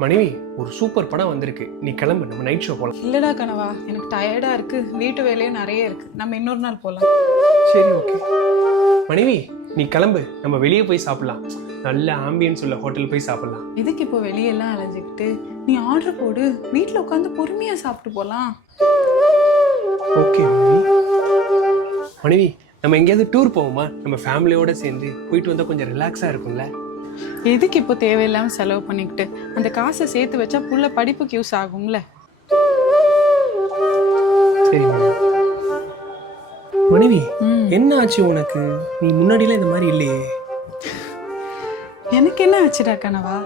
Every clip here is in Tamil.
மனைவி, ஒரு சூப்பர் படம் வந்திருக்கு, நீ கிளம்பு, நம்ம நைட் ஷோ போலாம். இல்லடா கனவா, எனக்கு டயர்டா இருக்கு, வீட்டு வேலையும் நிறைய இருக்கு, நம்ம இன்னொரு நாள் போலாம். சரி, ஓகே. மனைவி, நீ கிளம்பு, நம்ம வெளியே போய் சாப்பிடலாம். நல்ல ஆம்பியன்ஸ் உள்ள ஹோட்டல் போய் சாப்பிடலாம். இதுக்கு இப்போ வெளியெல்லாம் அலைஞ்சிக்கிட்டு நீ ஆர்டர் போடு, வீட்டில் உட்காந்து பொறுமையா சாப்பிட்டு போலாம். ஓகே மனைவி. மனைவி, நம்ம எங்கேயாவது டூர் போவோமா? நம்ம ஃபேமிலியோட சேர்ந்து போயிட்டு வந்தா கொஞ்சம் ரிலாக்ஸா இருக்கும்ல. எதுக்கு இப்போ தேவையில்லாம செலவு பண்ணிக்கிட்டு, அந்த காசை சேர்த்து வச்சா புள்ள படிப்புக்கு யூஸ் ஆகும்ல. சரி மனைவி. மனைவி, என்ன ஆச்சு உனக்கு? நீ முன்னாடிலாம் இந்த மாதிரி இல்லையே. எனக்கு என்ன ஆச்சுடா கனவா,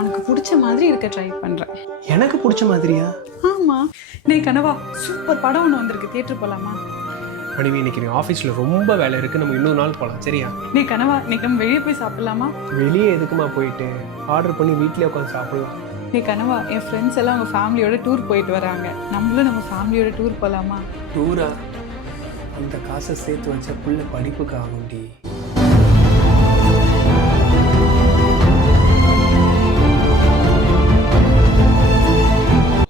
உனக்கு பிடிச்ச மாதிரி இருக்க ட்ரை பண்றேன். எனக்கு பிடிச்ச மாதிரியா? ஆமா. டேய் கனவா, சூப்பர் படம் ஒன்று வந்திருக்கு, தியேட்டர் போலாமா? மனைவி, இன்னைக்கு நீ ஆஃபீஸில் ரொம்ப வேலை இருக்கு, நம்ம இன்னொரு நாள் போகலாம், சரியா? டேய் கனவா, இன்னைக்கு நம்ம வெளியே போய் சாப்பிடலாமா? வெளியே எதுக்குமா போயிட்டு, ஆர்டர் பண்ணி வீட்டிலே உட்காந்து சாப்பிடலாம். டேய் கனவா, என் ஃப்ரெண்ட்ஸ் எல்லாம் அவங்க ஃபேமிலியோட டூர் போயிட்டு வராங்க, நம்மளும் நம்ம ஃபேமிலியோட டூர் போலாமா? டூரா? அந்த காசை சேர்த்து வச்ச புள்ள படிப்புக்கு ஆகும்டி.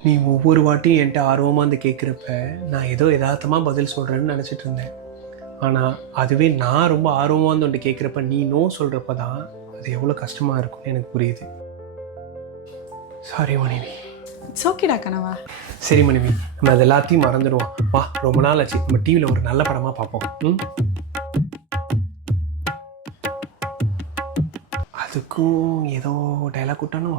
நீ ஒவ்வொரு வாட்டியும் என்கிட்ட ஆர்வமாக வந்து கேட்குறப்ப நான் ஏதோ யதார்த்தமாக பதில் சொல்கிறேன்னு நினச்சிட்டு இருந்தேன். ஆனால் அதுவே நான் ரொம்ப ஆர்வமாக வந்து வந்துட்டு கேட்குறப்ப நீ நோ சொல்கிறப்ப தான் அது எவ்வளோ கஷ்டமாக இருக்கும்னு எனக்கு புரியுது. சாரி மனைவி. இட்ஸ் ஓகேடா கனவா. சரி மனைவி, நம்ம அது எல்லாத்தையும் மறந்துடுவோம். வா, ரொம்ப நாள் ஆச்சு, நம்ம டிவியில் ஒரு நல்ல படமாக பார்ப்போம். அதுக்கும் ஏதோ டைலாக் விட்டானோ.